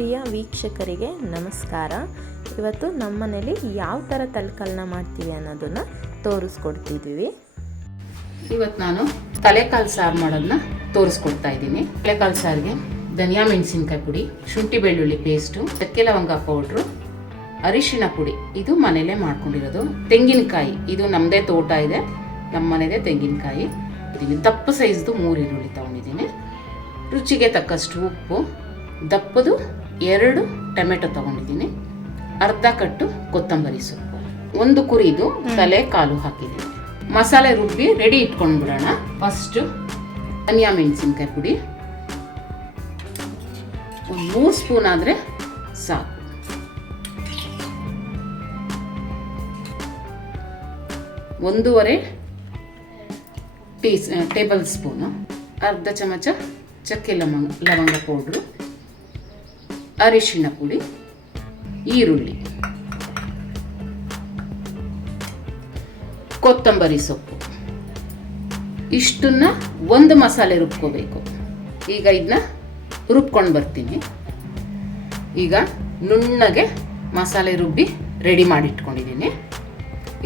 ಪ್ರಿಯ ವೀಕ್ಷಕರಿಗೆ ನಮಸ್ಕಾರ. ಇವತ್ತು ನಮ್ಮ ಮನೇಲಿ ಯಾವ ಥರ ತಲೆಕಾಲನ್ನ ಮಾಡ್ತೀವಿ ಅನ್ನೋದನ್ನು ತೋರಿಸ್ಕೊಡ್ತಿದ್ದೀವಿ. ಇವತ್ತು ನಾನು ತಲೆಕಾಲು ಸಾರು ಮಾಡೋದನ್ನ ತೋರಿಸ್ಕೊಡ್ತಾ ಇದ್ದೀನಿ. ತಲೆಕಾಲು ಸಾರಿಗೆ ಧನಿಯಾ ಮೆಣಸಿನ್ಕಾಯಿ ಪುಡಿ, ಶುಂಠಿ ಬೆಳ್ಳುಳ್ಳಿ ಪೇಸ್ಟು, ಚಕ್ಕೆ ಲವಂಗ ಪೌಡ್ರು, ಅರಿಶಿಣ ಪುಡಿ, ಇದು ಮನೇಲೇ ಮಾಡ್ಕೊಂಡಿರೋದು. ತೆಂಗಿನಕಾಯಿ, ಇದು ನಮ್ಮದೇ ತೋಟ ಇದೆ, ನಮ್ಮ ಮನೆದೇ ತೆಂಗಿನಕಾಯಿ. ದಪ್ಪ ಸೈಜ್ದು 3 ಈರುಳ್ಳಿ ತೊಗೊಂಡಿದ್ದೀನಿ. ರುಚಿಗೆ ತಕ್ಕಷ್ಟು ಉಪ್ಪು, ದಪ್ಪದು 2 ಟೊಮೆಟೊ ತೊಗೊಂಡಿದ್ದೀನಿ. ಅರ್ಧ ಕಟ್ಟು ಕೊತ್ತಂಬರಿ ಸೊಪ್ಪು, 1 ಕುರಿದು ತಲೆ ಕಾಲು ಹಾಕಿದ್ದೀನಿ. ಮಸಾಲೆ ರುಬ್ಬಿ ರೆಡಿ ಇಟ್ಕೊಂಡ್ಬಿಡೋಣ. ಫಸ್ಟು ಧನಿಯಾ ಮೆಣಸಿನ್ಕಾಯಿ ಪುಡಿ 3 ಸ್ಪೂನ್ ಆದರೆ ಸಾಕು. ಒಂದೂವರೆ ಟೇಬಲ್ ಸ್ಪೂನು ಅರ್ಧ ಚಮಚ ಚಕ್ಕೆ ಲವಂಗ ಪೌಡ್ರು, ಅರಿಶಿಣ ಪುಡಿ, ಈರುಳ್ಳಿ, ಕೊತ್ತಂಬರಿ ಸೊಪ್ಪು, ಇಷ್ಟನ್ನ ಒಂದು ಮಸಾಲೆ ರುಬ್ಕೋಬೇಕು. ಈಗ ಇದನ್ನ ರುಬ್ಕೊಂಡು ಬರ್ತೀನಿ. ಈಗ ನುಣ್ಣಗೆ ಮಸಾಲೆ ರುಬ್ಬಿ ರೆಡಿ ಮಾಡಿಟ್ಕೊಂಡಿದ್ದೀನಿ.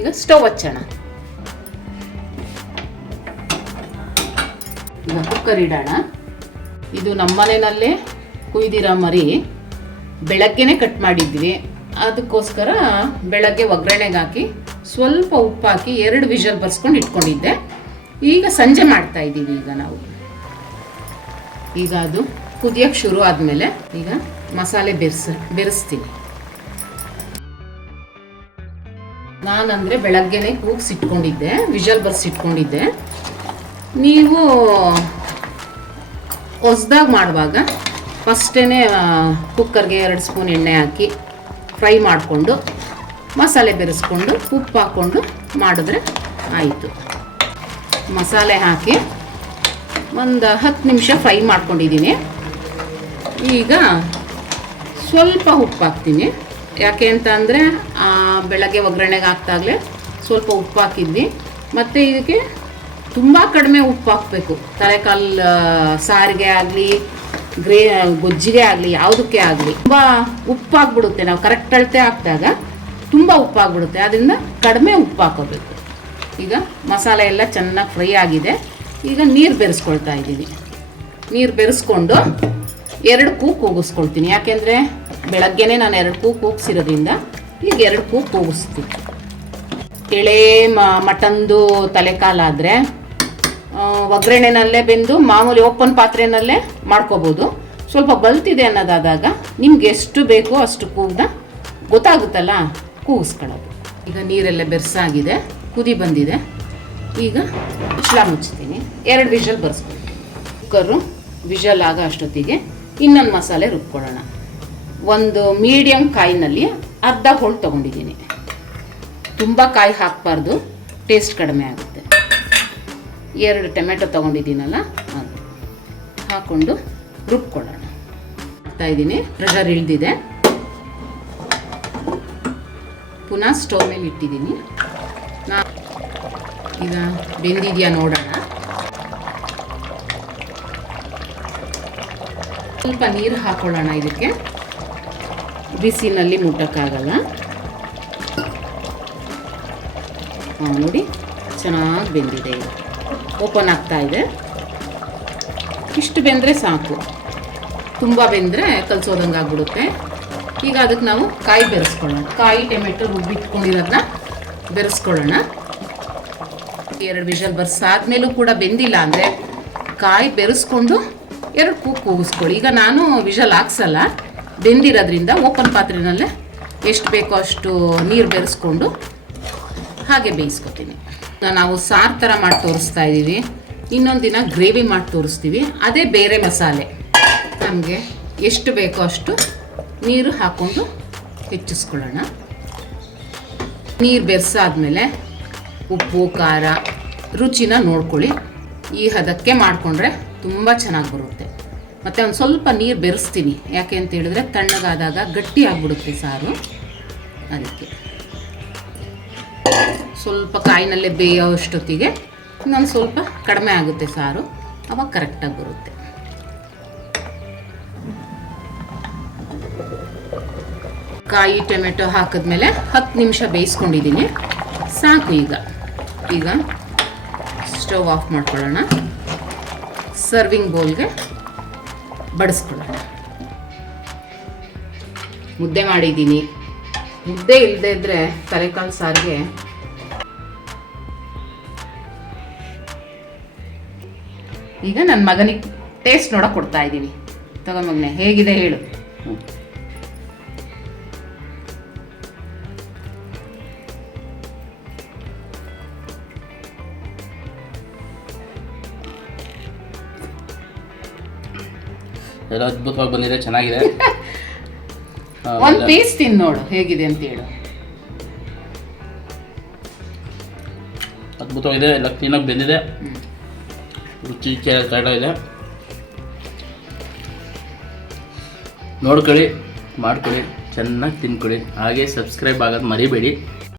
ಈಗ ಸ್ಟವ್ ಹಚ್ಚೋಣ. ಈಗ ಕುಕ್ಕರ್ ಇಡೋಣ. ಇದು ನಮ್ಮ ಮನೆಯಲ್ಲೇ ಕುಯ್ದಿರೋ ಮರಿ, ಬೆಳಗ್ಗೆನೇ ಕಟ್ ಮಾಡಿದ್ವಿ. ಅದಕ್ಕೋಸ್ಕರ ಬೆಳಗ್ಗೆ ಒಗ್ಗರಣೆಗೆ ಹಾಕಿ ಸ್ವಲ್ಪ ಉಪ್ಪು ಹಾಕಿ 2 ವಿಷಲ್ ಬರ್ಸ್ಕೊಂಡು ಇಟ್ಕೊಂಡಿದ್ದೆ. ಈಗ ಸಂಜೆ ಮಾಡ್ತಾ ಇದ್ದೀವಿ. ಈಗ ನಾವು ಈಗ ಅದು ಕುದಿಯೋಕ್ಕೆ ಶುರು ಆದಮೇಲೆ ಈಗ ಮಸಾಲೆ ಬೆರೆಸ್ತೀನಿ. ನಾನಂದರೆ ಬೆಳಗ್ಗೆನೆ ಕೂಗಿಸಿಟ್ಕೊಂಡಿದ್ದೆ, ವಿಷಲ್ ಬರ್ಸಿಟ್ಕೊಂಡಿದ್ದೆ. ನೀವು ಹೊಸ್ದಾಗಿ ಮಾಡುವಾಗ ಫಸ್ಟೇ ಕುಕ್ಕರ್ಗೆ 2 ಸ್ಪೂನ್ ಎಣ್ಣೆ ಹಾಕಿ ಫ್ರೈ ಮಾಡಿಕೊಂಡು ಮಸಾಲೆ ಬೆರೆಸ್ಕೊಂಡು ಉಪ್ಪು ಹಾಕ್ಕೊಂಡು ಮಾಡಿದ್ರೆ ಆಯಿತು. ಮಸಾಲೆ ಹಾಕಿ ಒಂದು 10 ನಿಮಿಷ ಫ್ರೈ ಮಾಡ್ಕೊಂಡಿದ್ದೀನಿ. ಈಗ ಸ್ವಲ್ಪ ಉಪ್ಪು ಹಾಕ್ತೀನಿ. ಯಾಕೆ ಅಂತ ಅಂದರೆ ಬೆಳಗ್ಗೆ ಒಗ್ಗರಣೆಗೆ ಹಾಕ್ದಾಗಲೇ ಸ್ವಲ್ಪ ಉಪ್ಪು ಹಾಕಿದ್ವಿ. ಮತ್ತು ಇದಕ್ಕೆ ತುಂಬ ಕಡಿಮೆ ಉಪ್ಪು ಹಾಕಬೇಕು. ತಲೆಕಾಲು ಸಾರಿಗೆ ಆಗಲಿ, ಗೊಜ್ಜಿಗೆ ಆಗಲಿ, ಯಾವುದಕ್ಕೆ ಆಗಲಿ ತುಂಬ ಉಪ್ಪಾಗ್ಬಿಡುತ್ತೆ. ನಾವು ಕರೆಕ್ಟ್ ಅಳತೆ ಹಾಕಿದಾಗ ತುಂಬ ಉಪ್ಪಾಗ್ಬಿಡುತ್ತೆ. ಅದರಿಂದ ಕಡಿಮೆ ಉಪ್ಪು ಹಾಕೋಬೇಕು. ಈಗ ಮಸಾಲೆ ಎಲ್ಲ ಚೆನ್ನಾಗಿ ಫ್ರೈ ಆಗಿದೆ. ಈಗ ನೀರು ಬೆರೆಸ್ಕೊಳ್ತಾ ಇದ್ದೀನಿ. ನೀರು ಬೆರೆಸ್ಕೊಂಡು 2 ಕೂಗು ಕೂಗಿಸ್ಕೊಳ್ತೀನಿ. ಯಾಕೆಂದರೆ ಬೆಳಗ್ಗೆನೇ ನಾನು 2 ಕೂಗು ಕೂಗಿಸಿರೋದ್ರಿಂದ ಈಗ 2 ಕೂಗು ಕೂಗಿಸ್ತೀನಿ. ಎಳೆ ಮಟನ್ದು ತಲೆಕಾಲಾದರೆ ಒಗ್ಗರಣೆನಲ್ಲೇ ಬೆಂದು ಮಾಮೂಲಿ ಓಪನ್ ಪಾತ್ರೆನಲ್ಲೇ ಮಾಡ್ಕೋಬೋದು. ಸ್ವಲ್ಪ ಬಲ್ತಿದೆ ಅನ್ನೋದಾದಾಗ ನಿಮ್ಗೆ ಎಷ್ಟು ಬೇಕೋ ಅಷ್ಟು ಕೂಗ್ದ ಗೊತ್ತಾಗುತ್ತಲ್ಲ, ಕೂಗಿಸ್ಕೊಳ್ಳೋದು. ಈಗ ನೀರೆಲ್ಲ ಬೆರೆಸಾಗಿದೆ, ಕುದಿ ಬಂದಿದೆ. ಈಗ ಮುಚ್ಚಳ ಮುಚ್ತೀನಿ. 2 ವಿಷಲ್ ಬರ್ಸ್ಕೊಳ್ತೀನಿ. ಕುಕ್ಕರು ವಿಷಲ್ ಆಗೋ ಅಷ್ಟೊತ್ತಿಗೆ ಇನ್ನೊಂದು ಮಸಾಲೆ ರುಬ್ಕೊಳ್ಳೋಣ. ಒಂದು ಮೀಡಿಯಮ್ ಕಾಯಿನಲ್ಲಿ ಅರ್ಧ ಹೋಳು ತೊಗೊಂಡಿದ್ದೀನಿ. ತುಂಬ ಕಾಯಿ ಹಾಕಬಾರ್ದು, ಟೇಸ್ಟ್ ಕಡಿಮೆ ಆಗುತ್ತೆ. 2 ಟೊಮೆಟೊ ತೊಗೊಂಡಿದ್ದೀನಲ್ಲ, ಅದು ಹಾಕ್ಕೊಂಡು ರುಬ್ಕೊಳ್ಳೋಣ. ಹಾಕ್ತಾ ಇದ್ದೀನಿ. ಪ್ರೆಷರ್ ಇಳಿದಿದೆ. ಪುನಃ ಸ್ಟವ್ ಮೇಲೆ ಇಟ್ಟಿದ್ದೀನಿ. ಈಗ ಬೆಂದಿದೆಯಾ ನೋಡೋಣ. ಸ್ವಲ್ಪ ನೀರು ಹಾಕ್ಕೊಳ್ಳೋಣ. ಇದಕ್ಕೆ ಬಿಸಿನಲ್ಲಿ ಮುಟ್ಟಕ್ಕಾಗಲ್ಲ. ನೋಡಿ, ಚೆನ್ನಾಗಿ ಬೆಂದಿದೆ. ಇದು ಓಪನ್ ಆಗ್ತಾ ಇದೆ. ಇಷ್ಟು ಬೆಂದರೆ ಸಾಕು. ತುಂಬ ಬೆಂದರೆ ಕಲಸೋದಂಗೆ ಆಗ್ಬಿಡುತ್ತೆ. ಈಗ ಅದಕ್ಕೆ ನಾವು ಕಾಯಿ ಬೆರೆಸ್ಕೊಳ್ಳೋಣ. ಕಾಯಿ ಟೊಮೆಟೊ ರುಬ್ಬಿಟ್ಕೊಂಡಿರೋದನ್ನ ಬೆರೆಸ್ಕೊಳ್ಳೋಣ. 2 ವಿಷಲ್ ಬರ್ಸಾದ್ಮೇಲೂ ಕೂಡ ಬೆಂದಿಲ್ಲ ಅಂದರೆ ಕಾಯಿ ಬೆರೆಸ್ಕೊಂಡು 2 ಕೂಗು ಕೂಗಿಸ್ಕೊಳ್ಳಿ. ಈಗ ನಾನು ವಿಷಲ್ ಹಾಕ್ಸಲ್ಲ, ಬೆಂದಿರೋದ್ರಿಂದ ಓಪನ್ ಪಾತ್ರೆನಲ್ಲೇ ಎಷ್ಟು ಬೇಕೋ ಅಷ್ಟು ನೀರು ಬೆರೆಸ್ಕೊಂಡು ಹಾಗೆ ಬೇಯಿಸ್ಕೊತೀನಿ. ನಾವು ಸಾರು ಥರ ಮಾಡಿ ತೋರಿಸ್ತಾ ಇದ್ದೀವಿ. ಇನ್ನೊಂದು ದಿನ ಗ್ರೇವಿ ಮಾಡಿ ತೋರಿಸ್ತೀವಿ. ಅದೇ ಬೇರೆ ಮಸಾಲೆ. ನಮಗೆ ಎಷ್ಟು ಬೇಕೋ ಅಷ್ಟು ನೀರು ಹಾಕ್ಕೊಂಡು ಹೆಚ್ಚಿಸ್ಕೊಳ್ಳೋಣ. ನೀರು ಬೆರೆಸಾದ್ಮೇಲೆ ಉಪ್ಪು, ಖಾರ, ರುಚಿನ ನೋಡ್ಕೊಳ್ಳಿ. ಈ ಹದಕ್ಕೆ ಮಾಡಿಕೊಂಡ್ರೆ ತುಂಬ ಚೆನ್ನಾಗಿ ಬರುತ್ತೆ. ಮತ್ತು ಒಂದು ಸ್ವಲ್ಪ ನೀರು ಬೆರೆಸ್ತೀನಿ. ಯಾಕೆ ಅಂತ ಹೇಳಿದ್ರೆ ತಣ್ಣಗಾದಾಗ ಗಟ್ಟಿ ಆಗಿಬಿಡುತ್ತೆ ಸಾರು. ಅದಕ್ಕೆ ಸ್ವಲ್ಪ ಕಾಯಿನಲ್ಲೇ ಬೇಯೋ ಅಷ್ಟೊತ್ತಿಗೆ ಇನ್ನೊಂದು ಸ್ವಲ್ಪ ಕಡಿಮೆ ಆಗುತ್ತೆ ಸಾರು, ಅವಾಗ ಕರೆಕ್ಟಾಗಿ ಬರುತ್ತೆ. ಕಾಯಿ ಟೊಮೆಟೊ ಹಾಕಿದ್ಮೇಲೆ 10 ನಿಮಿಷ ಬೇಯಿಸ್ಕೊಂಡಿದ್ದೀನಿ. ಸಾಕು. ಈಗ ಸ್ಟವ್ ಆಫ್ ಮಾಡ್ಕೊಳ್ಳೋಣ. ಸರ್ವಿಂಗ್ ಬೌಲ್ಗೆ ಬಡಿಸ್ಕೊಳ್ಳೋಣ. ಮುದ್ದೆ ಮಾಡಿದ್ದೀನಿ. ಮುದ್ದೆ ಇಲ್ಲದೆ ಇದ್ದರೆ ತಲೆಕಾಲು ಸಾರಿಗೆ ಈಗ ನನ್ನ ಮಗನಿಗೆ ಟೇಸ್ಟ್ ನೋಡೋಕೆ ಕೊಡ್ತಾ ಇದ್ದೀನಿ. ತಗೋ ಮಗನೆ, ಹೇಗಿದೆ ಹೇಳು. ಎಲ್ಲ ಅದ್ಭುತವಾಗಿ ಬಂದಿದೆ, ಚೆನ್ನಾಗಿದೆ. ಒಂದು ಪೀಸ್ ತಿಂದು ನೋಡು ಹೇಗಿದೆ ಅಂತ ಹೇಳು. ಅದ್ಭುತವಾಗಿದೆ, ಎಲ್ಲ ಕ್ಲೀನಾಗಿ ಬೆಂದಿದೆ, ರುಚಿ ಕರೆಕ್ಟ್ ಇದೆ. ನೋಡ್ಕೊಳ್ಳಿ, ಮಾಡ್ಕೊಳ್ಳಿ, ಚೆನ್ನಾಗಿ ತಿನ್ಕೊಳ್ಳಿ. ಹಾಗೆ ಸಬ್ಸ್ಕ್ರೈಬ್ ಆಗೋದು ಮರಿಬೇಡಿ.